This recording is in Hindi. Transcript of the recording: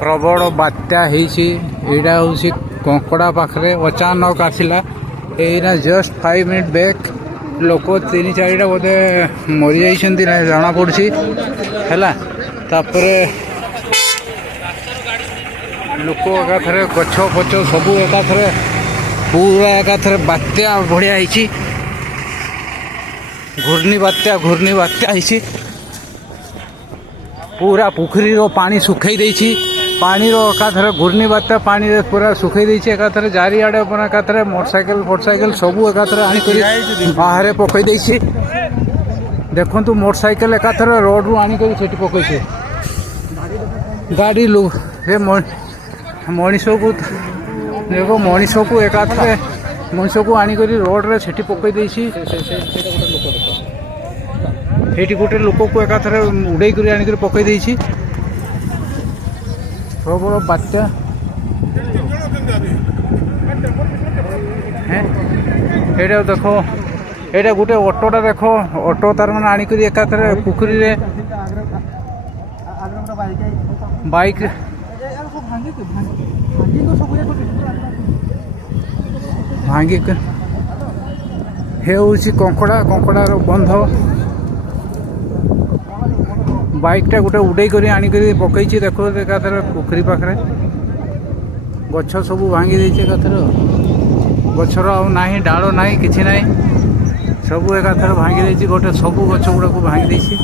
प्रबल बात्या होइछी। हूँ कंकड़ा पाखे अचानक आसला एना जस्ट 5 मिनट बैक लोक 3-4 बोधे मरी जाइए जना पड़ी है। लोक एकाथरे गछ फच सबू एकाथरे पूरा एकाथरे बात्या बढ़िया होइछी। घूर्णी बात्या होइछी। पूरा पुखरी रो पानी सुखई देइछी। पानी रो एकाथरे घूर्णी बात्या पानी रे पूरा सुखई देइछी। एकाथरे जारी आड़े अपन एकाथरे मोटरसाइकिल सबू एकाथरे आनी करी बाहर पकई देइछी। देखंतु मोटरसाइकिल एकाथरे रोड रु आनी करी सेठी पकईछे। गाड़ी लोग हे मनीष को देखो मनीष को एकाथरे मनीष को आनी करी रोड रे सेठी पकई देइछी। एठी गोटे लोक को एकाथरे उड़ाई करी आनी करी पकई देइछी। प्रबल बात्या एटा देखो एटा गोटे ऑटोटा देखो ऑटो तार माने आनी करी एकाथरे पुखरी रे बाइक भांगी हे होउची कंकड़ार बंध बाइकटा गोटे उड़ाई करी आनी करी पकईची। देखो एकाथरे पुखरी पाखरे गछ सब भांगी देइछे। एकाथरे गछर आउ नाही डाल नाही किछि नाही सबू एकाथरे भांगी देइछी। गोटे सबू गछ गुड़ा को भांगी देइछी।